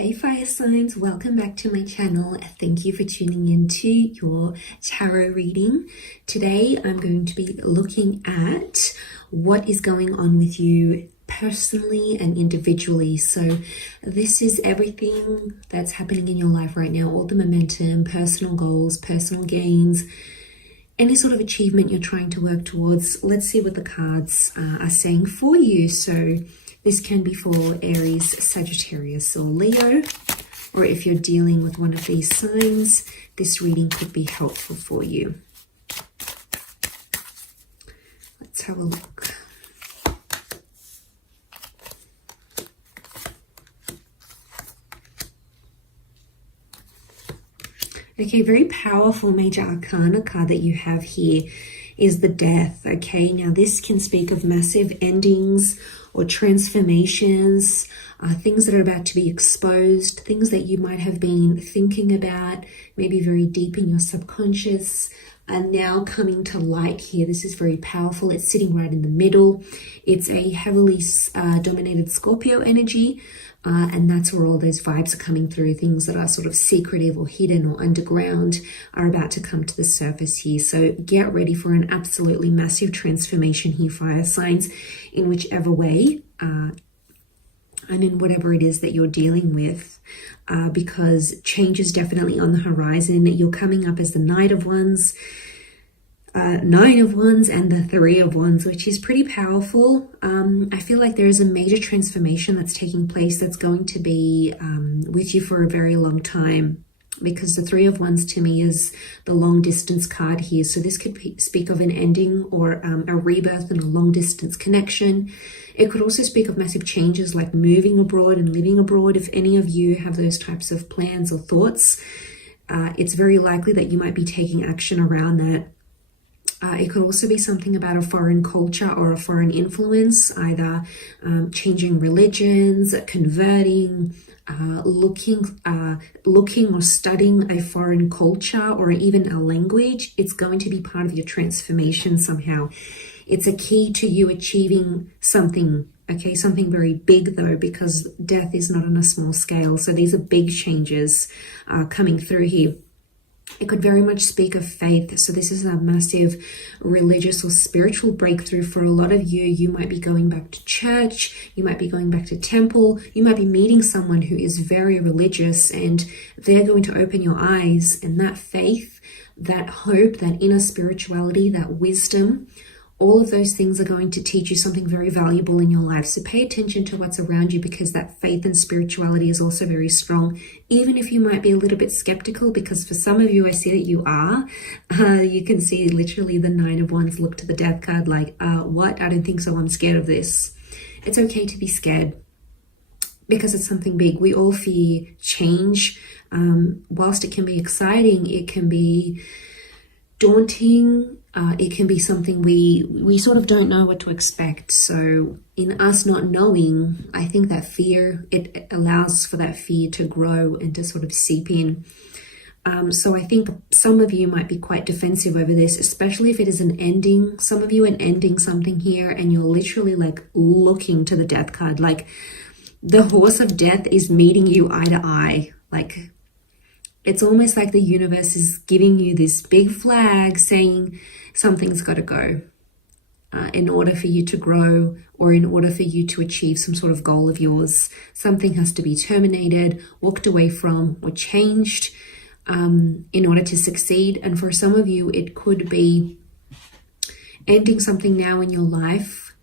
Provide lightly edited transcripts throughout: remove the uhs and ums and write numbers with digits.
Hey fire signs, welcome back to my channel. Thank you for tuning in to your tarot reading. Today I'm going to be looking at what is going on with you personally and individually. So this is everything that's happening in your life right now, all the momentum, personal goals, personal gains, any sort of achievement you're trying to work towards. Let's see what the cards are saying for you. So this can be for Aries, Sagittarius, or Leo, or if you're dealing with one of these signs, this reading could be helpful for you. Let's have a look. Okay, very powerful major arcana card that you have here is the Death. Okay, now this can speak of massive endings or transformations, things that are about to be exposed, things that you might have been thinking about, maybe very deep in your subconscious, are now coming to light here. This is very powerful. It's sitting right in the middle. It's a heavily dominated Scorpio energy. And that's where all those vibes are coming through. Things that are sort of secretive or hidden or underground are about to come to the surface here. So get ready for an absolutely massive transformation here, fire signs, in whichever way and in whatever it is that you're dealing with, because change is definitely on the horizon. You're coming up as the Knight of Wands, Nine of Wands, and the Three of Wands, which is pretty powerful. I feel like there is a major transformation that's taking place that's going to be with you for a very long time, because the Three of Wands to me is the long distance card here. So this could speak of an ending or a rebirth and a long distance connection. It could also speak of massive changes like moving abroad and living abroad. If any of you have those types of plans or thoughts, it's very likely that you might be taking action around that. It could also be something about a foreign culture or a foreign influence, either changing religions, converting, looking or studying a foreign culture or even a language. It's going to be part of your transformation somehow. It's a key to you achieving something, okay? Something very big though, because death is not on a small scale. So these are big changes coming through here. It could very much speak of faith. So this is a massive religious or spiritual breakthrough for a lot of you. You might be going back to church. You might be going back to temple. You might be meeting someone who is very religious, and they're going to open your eyes. And that faith, that hope, that inner spirituality, that wisdom, all of those things are going to teach you something very valuable in your life. So pay attention to what's around you, because that faith and spirituality is also very strong, even if you might be a little bit skeptical, because for some of you, I see that you are. You can see literally the Nine of Wands look to the Death card like, what? I don't think so. I'm scared of this. It's okay to be scared, because it's something big. We all fear change. Whilst it can be exciting, it can be daunting. It can be something we sort of don't know what to expect. So in us not knowing, I think that fear, it allows for that fear to grow and to sort of seep in. So I think some of you might be quite defensive over this, especially if it is an ending. Some of you are ending something here and you're literally like looking to the Death card. Like the horse of death is meeting you eye to eye. Like it's almost like the universe is giving you this big flag saying something's got to go in order for you to grow, or in order for you to achieve some sort of goal of yours. Something has to be terminated, walked away from, or changed in order to succeed. And for some of you, it could be ending something now in your life,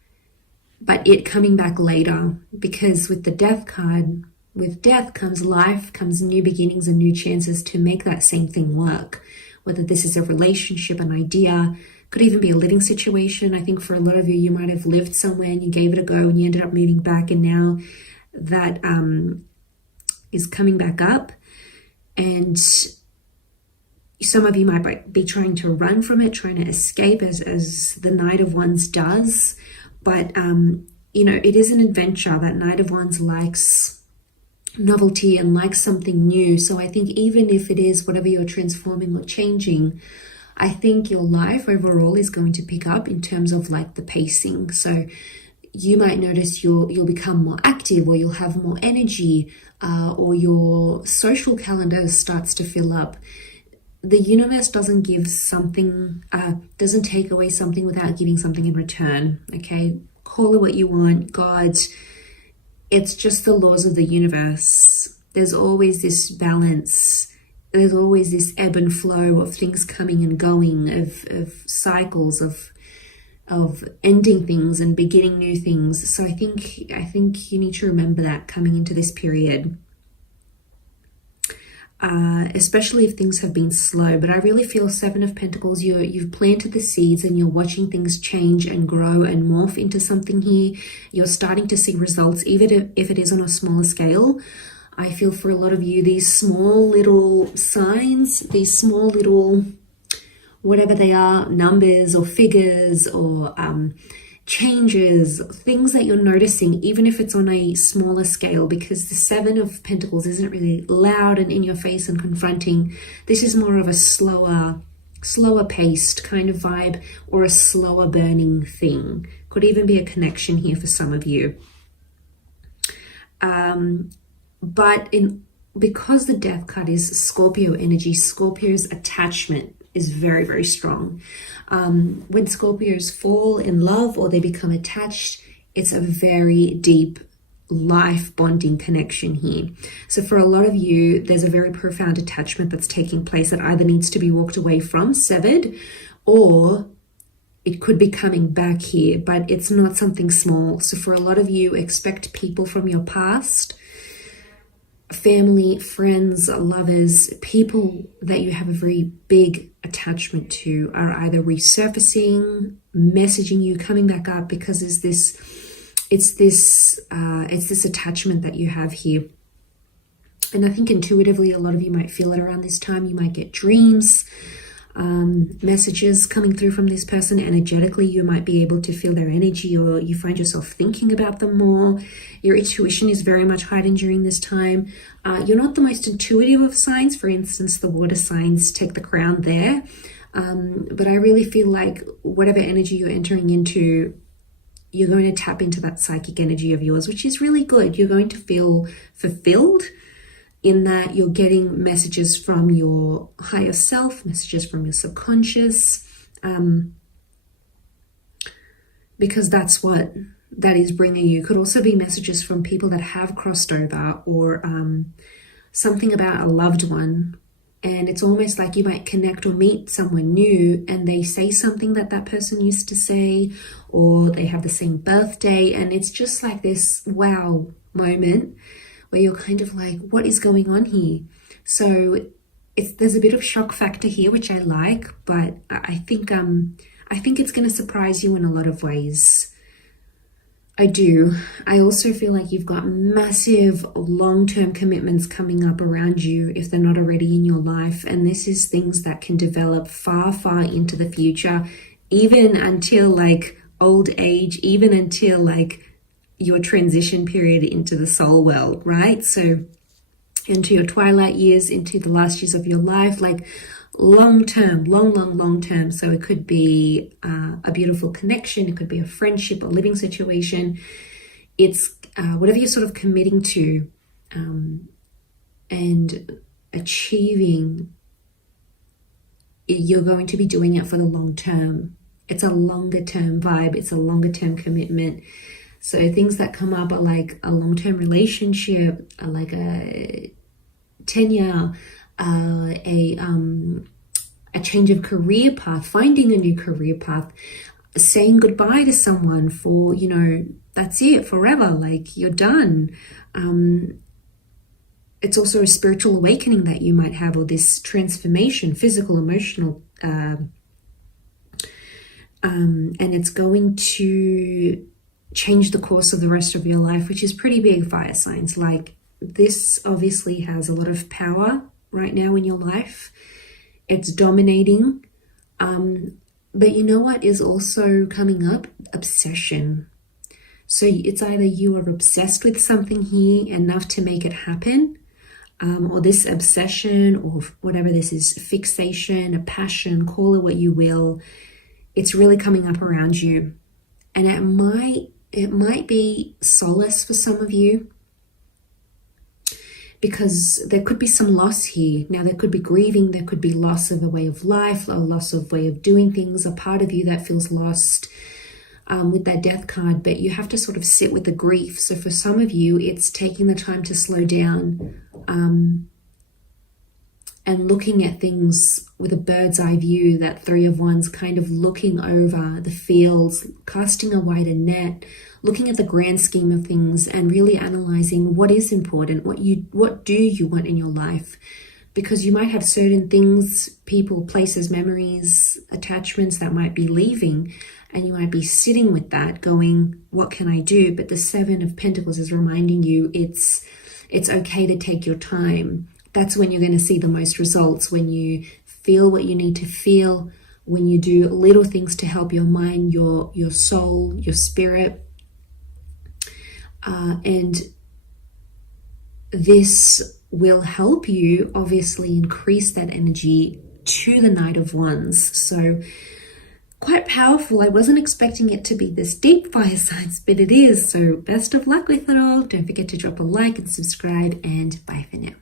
but it coming back later, because with the Death card, with death comes life, comes new beginnings and new chances to make that same thing work. Whether this is a relationship, an idea, could even be a living situation. I think for a lot of you, you might have lived somewhere and you gave it a go and you ended up moving back, and now that is coming back up. And some of you might be trying to run from it, trying to escape, as the Knight of Wands does. But, you know, it is an adventure. That Knight of Wands likes novelty and like something new. So I think even if it is whatever you're transforming or changing, I think your life overall is going to pick up in terms of like the pacing. So you might notice you'll become more active, or you'll have more energy, or your social calendar starts to fill up. The universe doesn't give something, doesn't take away something without giving something in return. Okay, call it what you want, God. It's just the laws of the universe. There's always this balance. There's always this ebb and flow of things coming and going, of cycles of ending things and beginning new things. So I think you need to remember that coming into this period, especially if things have been slow. But I really feel Seven of Pentacles, you've planted the seeds and you're watching things change and grow and morph into something here. You're starting to see results, even if it is on a smaller scale. I feel for a lot of you, these small little signs, these small little, whatever they are, numbers or figures or changes, things that you're noticing, even if it's on a smaller scale, because the Seven of Pentacles isn't really loud and in your face and confronting. This is more of a slower paced kind of vibe, or a slower burning thing. Could even be a connection here for some of you. But because the Death card is Scorpio energy, Scorpio's attachment is very, very strong. When Scorpios fall in love or they become attached, it's a very deep life bonding connection here. So for a lot of you, there's a very profound attachment that's taking place that either needs to be walked away from, severed, or it could be coming back here, but it's not something small. So for a lot of you, expect people from your past, family, friends, lovers, people that you have a very big attachment to are either resurfacing, messaging you, coming back up, because it's this attachment that you have here. And I think intuitively, a lot of you might feel it around this time. You might get dreams, messages coming through from this person. Energetically, you might be able to feel their energy, or you find yourself thinking about them more. Your intuition is very much heightened during this time. You're not the most intuitive of signs. For instance, the water signs take the crown there. But I really feel like whatever energy you're entering into, you're going to tap into that psychic energy of yours, which is really good. You're going to feel fulfilled in that you're getting messages from your higher self, messages from your subconscious, because that's what that is bringing you. Could also be messages from people that have crossed over, or something about a loved one. And it's almost like you might connect or meet someone new and they say something that person used to say, or they have the same birthday. And it's just like this wow moment where you're kind of like, what is going on here? So there's a bit of shock factor here, which I like, but I think it's going to surprise you in a lot of ways. I do. I also feel like you've got massive long-term commitments coming up around you if they're not already in your life. And this is things that can develop far, far into the future, even until like old age, even until like your transition period into the soul world, right? So into your twilight years, into the last years of your life, like long term. So it could be a beautiful connection, it could be a friendship, a living situation. It's whatever you're sort of committing to and achieving, you're going to be doing it for the long term. It's a longer term vibe, it's a longer term commitment. So things that come up are like a long-term relationship, like a tenure, a change of career path, finding a new career path, saying goodbye to someone for, that's it, forever, like you're done. It's also a spiritual awakening that you might have, or this transformation, physical, emotional, and it's going to change the course of the rest of your life, which is pretty big, fire signs. Like this obviously has a lot of power right now in your life. It's dominating. But you know what is also coming up? Obsession. So it's either you are obsessed with something here enough to make it happen, or this obsession, or whatever this is, fixation, a passion, call it what you will, it's really coming up around you. And it might it might be solace for some of you, because there could be some loss here. Now, there could be grieving, there could be loss of a way of life, a loss of way of doing things, a part of you that feels lost with that death card, but you have to sort of sit with the grief. So for some of you, it's taking the time to slow down and looking at things with a bird's eye view, that Three of Wands, kind of looking over the fields, casting a wider net, looking at the grand scheme of things and really analyzing what is important, what do you want in your life. Because you might have certain things, people, places, memories, attachments that might be leaving, and you might be sitting with that going, what can I do? But the Seven of Pentacles is reminding you it's okay to take your time. That's when you're going to see the most results, when you feel what you need to feel, when you do little things to help your mind, your soul, your spirit. And this will help you obviously increase that energy to the Knight of Wands. So quite powerful. I wasn't expecting it to be this deep, fire signs, but it is. So best of luck with it all. Don't forget to drop a like and subscribe, and bye for now.